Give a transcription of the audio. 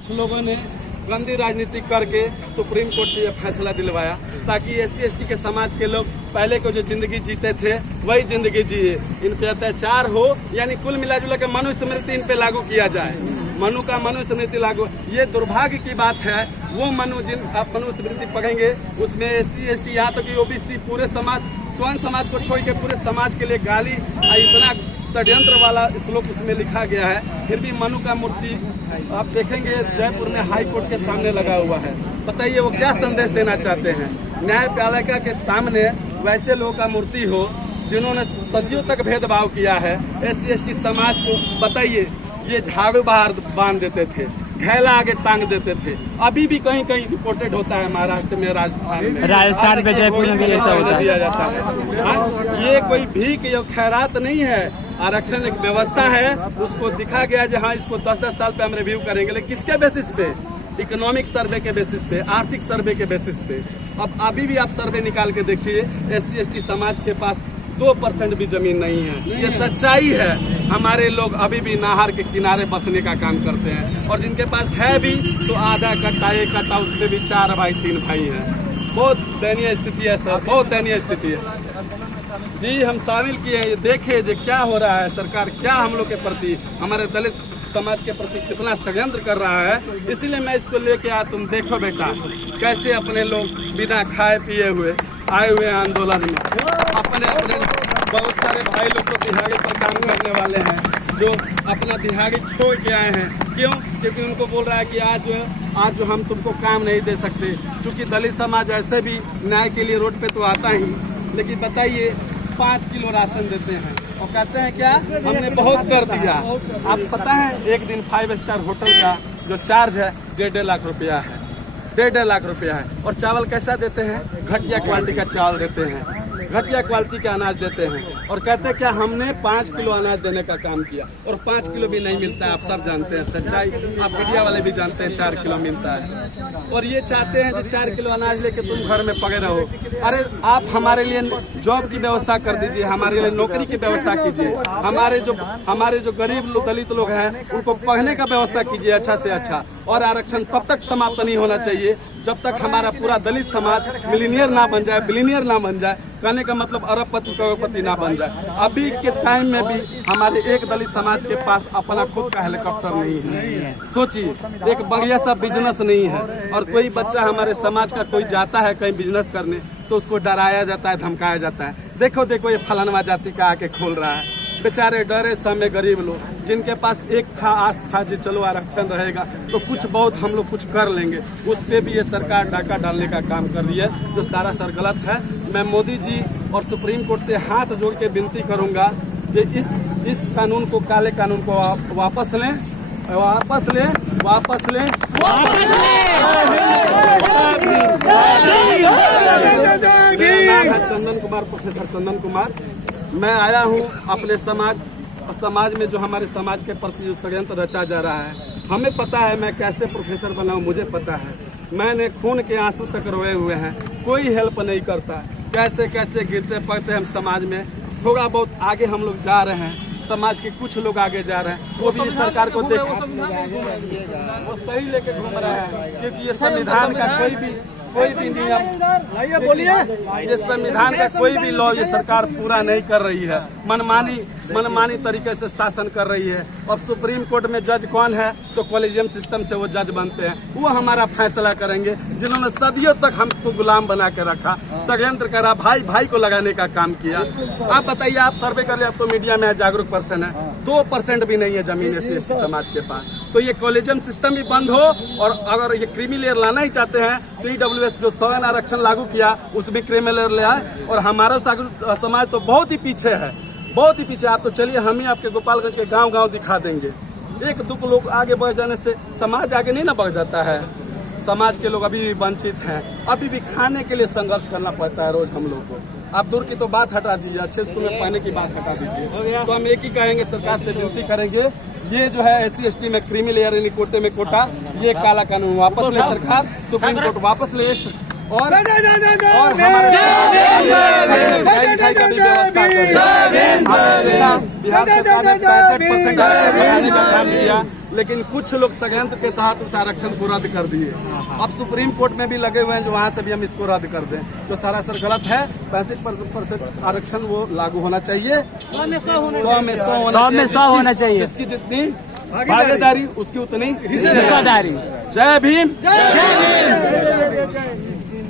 कुछ लोगों ने गंदी राजनीति करके सुप्रीम कोर्ट से यह फैसला दिलवाया ताकि SC/ST के समाज के लोग पहले को जो जिंदगी जीते थे वही जिंदगी जिए, इन पे अत्याचार हो, यानी कुल मिलाजुला के मनुस्मृति इन पे लागू किया जाए। मनु का मनुस्मृति लागू, ये दुर्भाग्य की बात है। वो मनु जिन आप मनुस्मृति पढ़ेंगे उसमें SC/ST यहाँ तक कि OBC पूरे समाज, स्वर्ण समाज को छोड़ के पूरे समाज के लिए गाली इतना षड्यंत्र वाला श्लोक उसमें लिखा गया है। फिर भी मनु का मूर्ति आप देखेंगे जयपुर में हाई कोर्ट के सामने लगा हुआ है। बताइए वो क्या संदेश देना चाहते हैं? न्यायपालिका के सामने वैसे लोगों का मूर्ति हो जिन्होंने सदियों तक भेदभाव किया है SC/ST समाज को। बताइए, ये झाड़ू बाहर बांध देते थे, घैला आगे टांग देते थे, अभी भी कहीं कहीं रिपोर्टेड होता है महाराष्ट्र में, राजस्थान में, जयपुर में भी ऐसा होता दिया जाता है। ये कोई भीख या खैरात नहीं है, आरक्षण एक व्यवस्था है। उसको दिखा गया कि हाँ इसको 10-10 साल पे हम रिव्यू करेंगे, लेकिन किसके बेसिस पे? इकोनॉमिक सर्वे के बेसिस पे, आर्थिक सर्वे के बेसिस पे। अब अभी भी आप सर्वे निकाल के देखिए, SC/ST समाज के पास 2% भी जमीन नहीं है। ये सच्चाई है। हमारे लोग अभी भी नहर के किनारे बसने का काम करते हैं, और जिनके पास है भी तो आधा कट्टा, 1 कट्टा, उसमें भी 4 भाई 3 भाई हैं। बहुत दयनीय स्थिति है सर, बहुत दयनीय स्थिति है जी। हम शामिल किए, ये देखे जो क्या हो रहा है, सरकार क्या हम लोग के प्रति, हमारे दलित समाज के प्रति कितना षड्यंत्र कर रहा है। इसीलिए मैं इसको लेके आया। तुम देखो बेटा कैसे अपने लोग बिना खाए पिए हुए आए हुए हैं आंदोलन में। अपने बहुत सारे भाई लोग तो दिहाड़ी पर काम करने वाले हैं जो अपना दिहाड़ी छोड़ के आए हैं। क्यों? क्योंकि उनको बोल रहा है कि आज जो हम तुमको काम नहीं दे सकते। चूँकि दलित समाज ऐसे भी न्याय के लिए रोड पे तो आता ही, लेकिन बताइए 5 किलो राशन देते हैं और कहते हैं क्या हमने बहुत कर दिया। आप पता है एक दिन 5 स्टार होटल का जो चार्ज है 1.5 लाख रुपया है, 1.5 लाख रुपया है। और चावल कैसा देते हैं? घटिया क्वालिटी का चावल देते हैं, घटिया क्वालिटी का अनाज देते हैं, और कहते हैं क्या हमने 5 किलो अनाज देने का काम किया, और 5 किलो भी नहीं मिलता है। आप सब जानते हैं सच्चाई, आप मीडिया वाले भी जानते हैं 4 किलो मिलता है। और ये चाहते हैं जो 4 किलो अनाज लेके तुम घर में पड़े रहो। अरे आप हमारे लिए जॉब की व्यवस्था कर दीजिए, हमारे लिए नौकरी की व्यवस्था कीजिए, हमारे जो गरीब दलित लोग हैं उनको पढ़ने का व्यवस्था कीजिए अच्छा से अच्छा। और आरक्षण तब तक समाप्त नहीं होना चाहिए जब तक हमारा पूरा दलित समाज मिलीनियर ना बन जाए, बिलीनियर ना बन जाए। कहने का मतलब अरबपति करोड़पति ना बन जाए। अभी के टाइम में भी हमारे एक दलित समाज के पास अपना खुद का हेलीकॉप्टर नहीं है। सोचिए, एक बढ़िया सा बिजनेस नहीं है, और कोई बच्चा हमारे समाज का कोई जाता है कहीं बिजनेस करने तो उसको डराया जाता है, धमकाया जाता है। देखो देखो ये फलानवा जाति का आके खोल रहा है। बेचारे डरे समय गरीब लोग जिनके पास एक था आस था जी चलो आरक्षण रहेगा तो कुछ बहुत हम लोग कुछ कर लेंगे, उस पर भी ये सरकार डाका डालने का काम कर रही है, जो सारा सर गलत है। मैं मोदी जी और सुप्रीम कोर्ट से हाथ जोड़ के विनती करूंगा कि इस कानून को, काले कानून को वापस लें, वापस लें, वापस लें, वापस लें। मेरा नाम है चंदन कुमार, प्रोफेसर चंदन कुमार। मैं आया हूँ अपने समाज में जो हमारे समाज के प्रति जो षड्यंत्र रचा जा रहा है। हमें पता है मैं कैसे प्रोफेसर बना हूँ, मुझे पता है। मैंने खून के आंसू तक रोए हुए हैं, कोई हेल्प नहीं करता। कैसे कैसे गिरते पड़ते हम समाज में। थोड़ा बहुत आगे हम लोग जा रहे हैं, समाज के कुछ लोग आगे जा रहे हैं, वो भी सरकार को देखा वो सही लेके घूम रहे हैं। क्योंकि ये संविधान का कोई भी नियम, बोलिए, ये संविधान का कोई भी लॉ ये सरकार पूरा नहीं कर रही है। मनमानी तरीके से शासन कर रही है। अब सुप्रीम कोर्ट में जज कौन है? तो कॉलेजियम सिस्टम से वो जज बनते हैं, वो हमारा फैसला करेंगे। जिन्होंने सदियों तक हमको गुलाम बना के रखा, षड्यंत्र करा, भाई भाई को लगाने का काम किया। आप बताइए, आप सर्वे कर ले, आप तो मीडिया में जागरूक पर्सन है, 2% भी नहीं है जमीन SC/ST समाज के पास। तो ये कॉलेजियम सिस्टम भी बंद हो, और अगर ये क्रीमी लेयर लाना ही चाहते हैं तो EWS जो स्वर्ण आरक्षण लागू किया उसमें क्रीमी लेयर ले आए। और हमारा समाज तो बहुत ही पीछे है, बहुत ही पीछे। आप तो चलिए हम ही आपके गोपालगंज के गांव दिखा देंगे। 1-2 लोग आगे बढ़ जाने से समाज आगे नहीं ना बढ़ जाता है। समाज के लोग अभी भी वंचित हैं, अभी भी खाने के लिए संघर्ष करना पड़ता है रोज हम लोग को। आप दूर की तो बात हटा दीजिए, अच्छे स्कूल में पढ़ने की बात हटा दीजिए। तो हम एक ही कहेंगे, सरकार से विनती करेंगे, ये जो है SC/ST में क्रीमी लेयर यानी कोटे में कोटा, ये काला कानून वापस ले सरकार, सुप्रीम कोर्ट वापस ले, और हमारे का भी व्यवस्था करें। बिहार सरकार ने 65% बढ़ाने का काम किया, लेकिन कुछ लोग षड्यंत्र के तहत उस आरक्षण को रद्द कर दिए। अब सुप्रीम कोर्ट में भी लगे हुए हैं जो वहां से भी हम इसको रद्द कर दें, तो सरासर गलत है। 65% आरक्षण वो लागू होना चाहिए, 100 में 100 होना चाहिए। जिसकी जितनी भागीदारी उसकी उतनी हिस्सेदारी। जय भीम।